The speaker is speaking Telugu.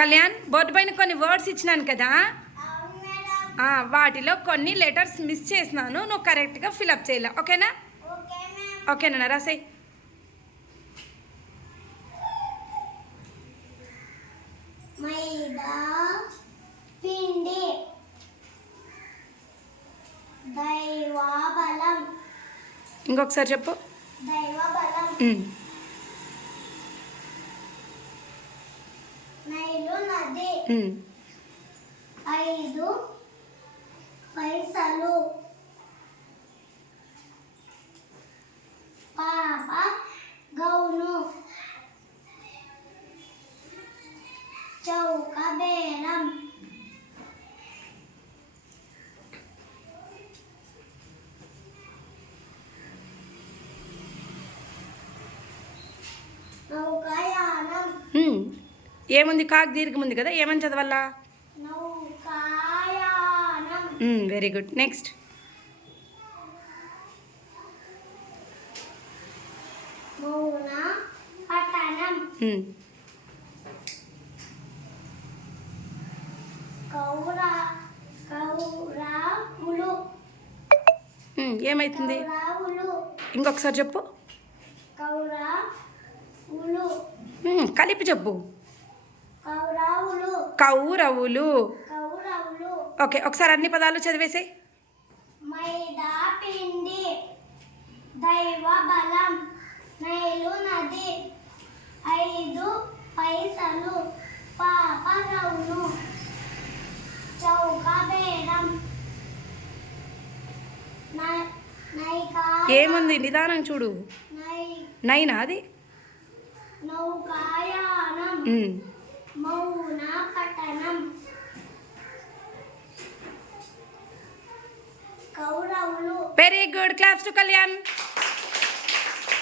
కళ్యాణ్ బోర్డు పైన కొన్ని వర్డ్స్ ఇచ్చినాను కదా, వాటిలో కొన్ని లెటర్స్ మిస్ చేసినాను, నువ్వు కరెక్ట్గా ఫిలప్ చేయాలి. ఓకేనా? ఓకేనా? రాసేయ్. మైదా పిండి, దైవబలం. ఇంకొకసారి చెప్పు. దైవబలం. నైలు నది. 5 పైసలు. పాప గౌను. చౌక బేరం. నౌకాయానం. ఏముంది? కాకు దీర్ఘం ఉంది కదా, ఏమని చదవాలా? నౌకాయానం. Very good. నెక్స్ట్. మౌన పఠనం. కౌరవులు. ఏమైతుంది? ఇంకొకసారి చెప్పు. కౌరవులు. కలిపి చెప్పు. కౌరవులు. కౌరవులు. కౌరవులు. ఓకే, ఒకసారి అన్ని పదాలు చదివేసే. మైదా పిండి, దైవ బలం, నైలు నది, 5 పైసలు, పాప గౌను, చౌక బేరం. ఏముంది? నిదానం చూడు. నైనా అది? నౌకాయానం. మౌన పఠనం. కౌరవులు. Very good. Claps to Kalyan.